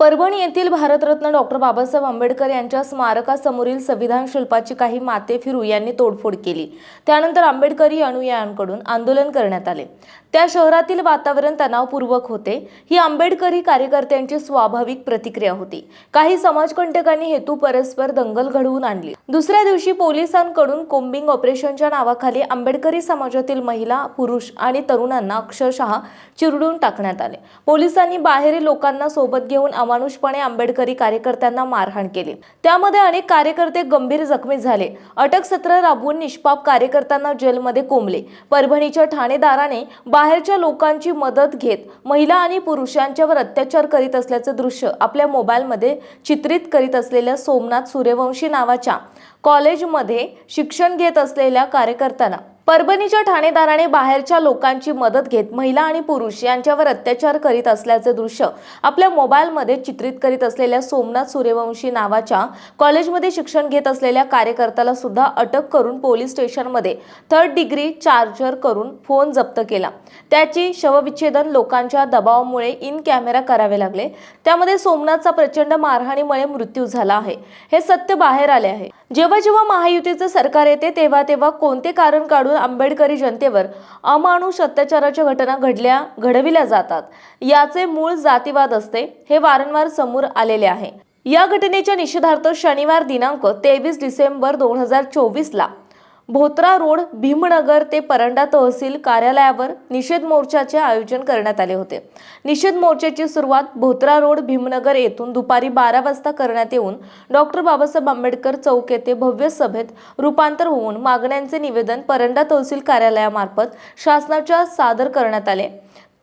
परभणी येथील भारतरत्न डॉक्टर बाबासाहेब आंबेडकर यांच्या स्मारकासमोरील संविधान शिल्पाची काही माते फिरू यांनी तोडफोड केली. त्यानंतर आंबेडकरी अनुयायांकडून आंदोलन करण्यात आले. त्या शहरातील वातावरण तणावपूर्वक होते. ही आंबेडकरी कार्यकर्त्यांची स्वाभाविक प्रतिक्रिया होती. काही समाजकंटकांनी हेतू परस्पर दंगल घडवून आणली. दुसऱ्या दिवशी पोलिसांकडून कोम्बिंग ऑपरेशनच्या नावाखाली आंबेडकरी समाजातील महिला पुरुष आणि तरुणांना अक्षरशः चिरडून टाकण्यात आले. पोलिसांनी बाहेरील लोकांना सोबत घेऊन अमानुषपणे आंबेडकरी कार्यकर्त्यांना मारहाण केली. त्यामध्ये अनेक कार्यकर्ते गंभीर जखमी झाले. अटक सत्र राबवून निष्पाप कार्यकर्त्यांना जेलमध्ये कोंबले. परभणीच्या ठाणेदाराने बाहेरच्या लोकांची मदत घेत महिला आणि पुरुषांच्यावर अत्याचार करीत असल्याचं दृश्य आपल्या मोबाईलमध्ये चित्रित करीत असलेल्या सोमनाथ सूर्यवंशी नावाच्या कॉलेजमध्ये शिक्षण घेत असलेल्या कार्यकर्त्यांना परभणीच्या ठाणेदाराने बाहेरच्या लोकांची मदत घेत महिला आणि पुरुष यांच्यावर अत्याचार करीत असल्याचे दृश्य आपल्या मोबाईलमध्ये चित्रित करीत असलेल्या सोमनाथ सूर्यवंशी नावाच्या कॉलेजमध्ये शिक्षण घेत असलेल्या कार्यकर्त्याला सुद्धा अटक करून पोलीस स्टेशनमध्ये थर्ड डिग्री चार्जर करून फोन जप्त केला. त्याची शवविच्छेदन लोकांच्या दबावामुळे इन कॅमेरा करावे लागले. त्यामध्ये सोमनाथचा प्रचंड मारहाणीमुळे मृत्यू झाला आहे. हे सत्य बाहेर आले आहे. जेव्हा जेव्हा महायुतीचं सरकार येते तेव्हा तेव्हा कोणते कारण काढून आंबेडकरी जनतेवर अमानुष अत्याचाराच्या घटना घडल्या घडविल्या जातात? याचे मूळ जातीवाद असते हे वारंवार समोर आलेले आहे. या घटनेच्या निषेधार्थ शनिवार दिनांक तेवीस डिसेंबर दोन हजार चोवीसला भोत्रा रोड भीमनगर ते परंडा तहसील कार्यालयावर निषेध मोर्चाचे आयोजन करण्यात आले होते. निषेध मोर्चाची सुरुवात भोत्रा रोड भीमनगर येथून दुपारी बारा वाजता करण्यात येऊन डॉक्टर बाबासाहेब आंबेडकर चौक येथे भव्य सभेत रूपांतर होऊन मागण्यांचे निवेदन परंडा तहसील कार्यालयामार्फत शासनाच्या सादर करण्यात आले.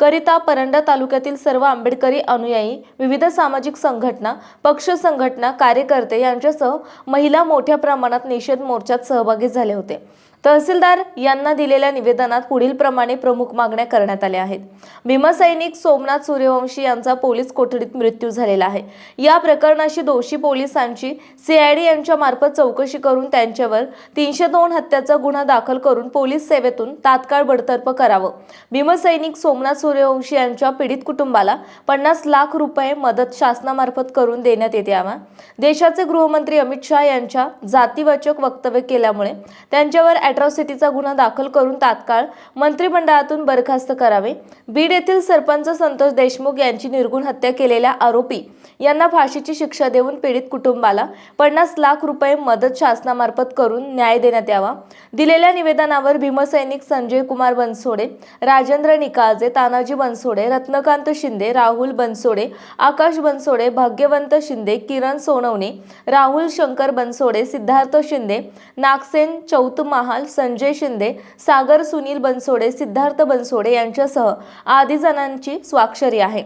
करिता परंडा तालुक्यातील सर्व आंबेडकरी अनुयायी विविध सामाजिक संघटना पक्ष संघटना कार्यकर्ते यांच्यासह महिला मोठ्या प्रमाणात निषेध मोर्चात सहभागी झाले होते. तहसीलदार यांना दिलेल्या निवेदनात पुढील प्रमाणे प्रमुख मागण्या करण्यात आल्या आहेत. भीमसैनिक सोमनाथ सूर्यवंशी यांचा पोलीस कोठडीत मृत्यू झालेला आहे. या प्रकरणाशी दोषी पोलिसांची सीआयडी यांच्या मार्फत चौकशी करून त्यांच्यावर तीनशे दोन हत्याचा गुन्हा दाखल करून पोलीस सेवेतून तात्काळ बडतर्फ करावं. भीमसैनिक सोमनाथ सूर्यवंशी यांच्या पीडित कुटुंबाला पन्नास लाख रुपये मदत शासनामार्फत करून देण्यात येते यावा देशाचे गृहमंत्री अमित शहा यांच्या जातीवाचक वक्तव्य केल्यामुळे त्यांच्यावर अॅट्रॉसिटीचा गुन्हा दाखल करून तात्काळ मंत्रिमंडळातून बरखास्त करावे. बीड येथील सरपंच संतोष देशमुख यांची निर्गुण हत्या केलेल्या आरोपी यांना फाशीची शिक्षा देऊन पीडित कुटुंबाला पन्नास लाख रुपये मदत शासनामार्फत करून न्याय देण्यात यावा. दिलेल्या निवेदनावर भीमसैनिक संजय कुमार बनसोडे राजेंद्र निकाळजे तानाजी बनसोडे रत्नकांत शिंदे राहुल बनसोडे आकाश बनसोडे भाग्यवंत शिंदे किरण सोनवणे राहुल शंकर बनसोडे सिद्धार्थ शिंदे नागसेन चौतमहा महाल संजय शिंदे सागर सुनील बनसोडे सिद्धार्थ बनसोडे यांच्यासह आदी जणांची स्वाक्षरी आहे.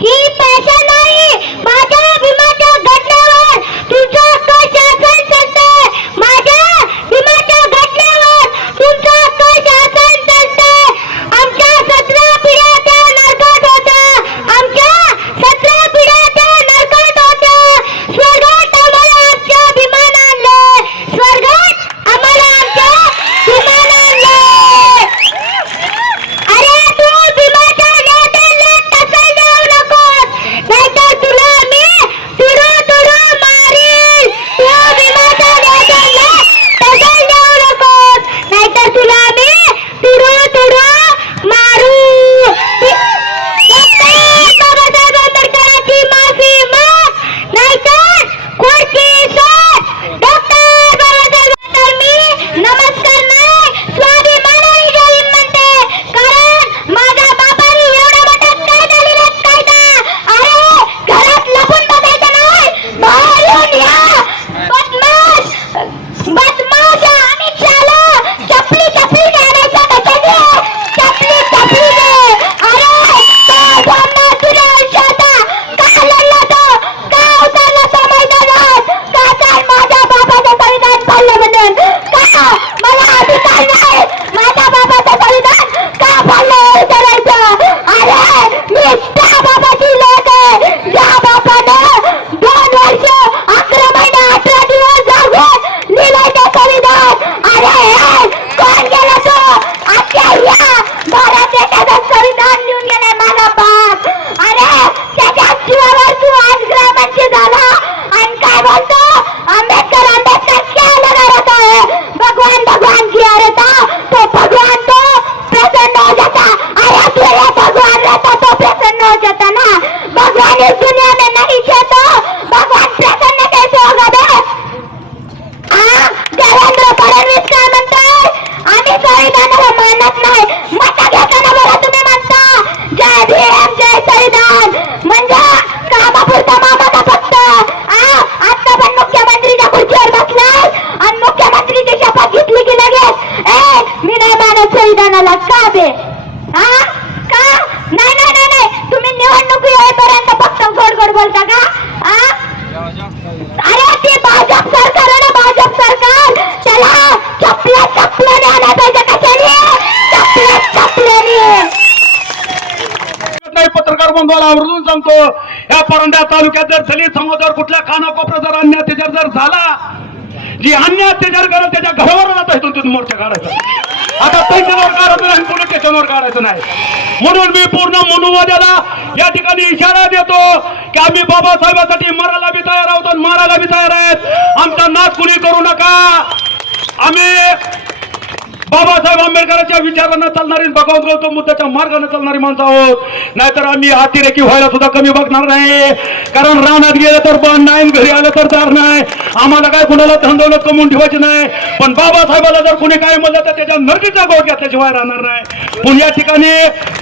ही पैसा नाही पाहिजे का? नाही नाही नाही तुम्ही निवडणूक येईपर्यंत गोड गोड बोलता का? अरे ते भाजप सरकार ना भाजप सरकार. चला चपल्या पाहिजे कशाने? चपल्या चपल्याने पत्रकार बंधूला आवर्जून सांगतो या परंड्या तालुक्यात जर समोर जर कुठल्या जर अन्य अत्याचार जर झाला जी अन्य अत्याचार करत त्याच्या घरावर जात आहे तुम्ही मोर्चा काढायचा. आता त्यांच्यावर काढायचं नाही पोलीस स्टेशनवर काढायचं नाही. म्हणून मी पूर्ण मनुवाद्याला या ठिकाणी इशारा देतो की आम्ही बाबासाहेबांसाठी मरायला बी तयार आहोत आणि मारायला बी तयार आहेत. आमचा नाच कुणी करू नका. आम्ही बाबासाहेब आंबेडकरांच्या विचारांना चालणारी भगवंत गौतम बुद्धाच्या मार्गाने चालणारी माणसं आहोत. नाहीतर आम्ही अतिरेकी व्हायला सुद्धा कमी बघणार नाही. कारण रानात गेलं तर बाण नाही घरी आलं तर दार नाही. आम्हाला काय कुणाला धंदवलं कमवून ठेवायची नाही. पण बाबासाहेबाला जर कुणी काय म्हणलं तर त्याच्या नर्दीचा गोळ घेतल्याशिवाय राहणार नाही. पण या ठिकाणी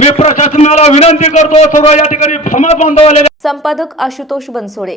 मी प्रशासनाला विनंती करतो सर्व या ठिकाणी समाज बांधव आलेले संपादक आशुतोष बनसोडे.